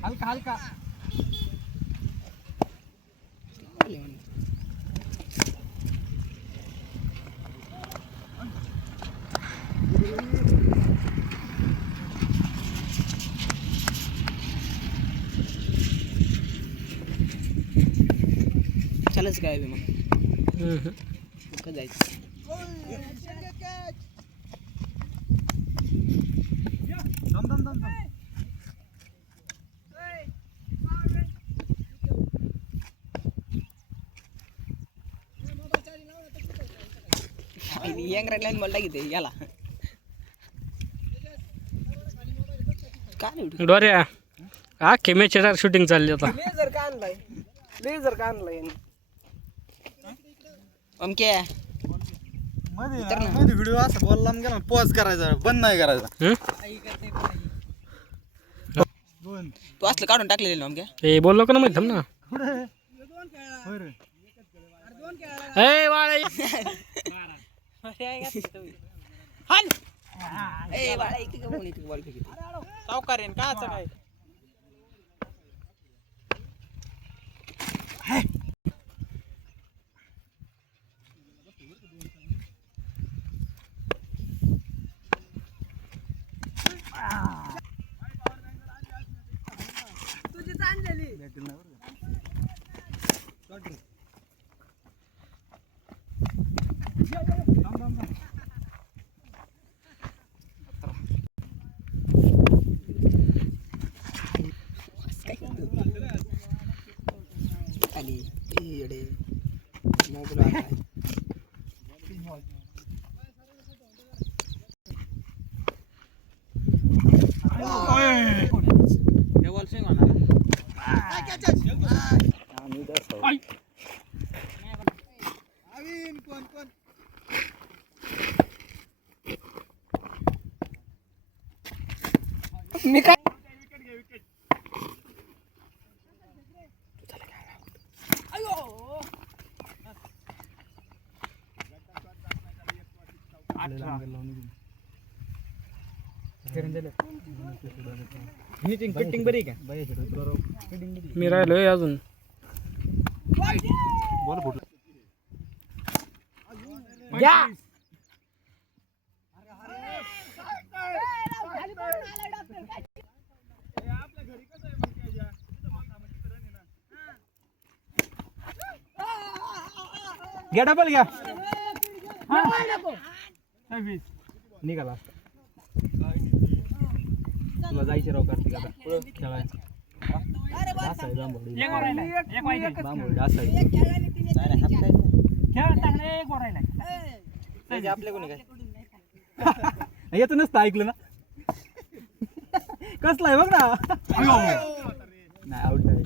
हलका हलका चलच काय मग का जायचं यंग रेड लाईन मला किती याला काय डोऱ्या हा केमेच्या शूटिंग चालली आता लेझर का आणलाय अमके मध्ये व्हिडिओ असं बोलला ना गेला पॉज करायचा बंद नाही करायचा तू असलं काढून टाकलेलं अमके ए बोललो का ना माहिती थांब ना ए वाळे ए बाळा एक बॉल फेकी सावकार आहे काच काय तुझी चांगली खाली येडे मोबाईल मी काय फिटिंग बरी का मी राहिलोय अजून बॉल फुटला घ्या डबल घ्या निघाला तुला जायचे राव कार्तिक आता खेळाय आपल्या कोणी काय येत नसतं ऐकलं ना कसला आहे बघ ना नाही आउट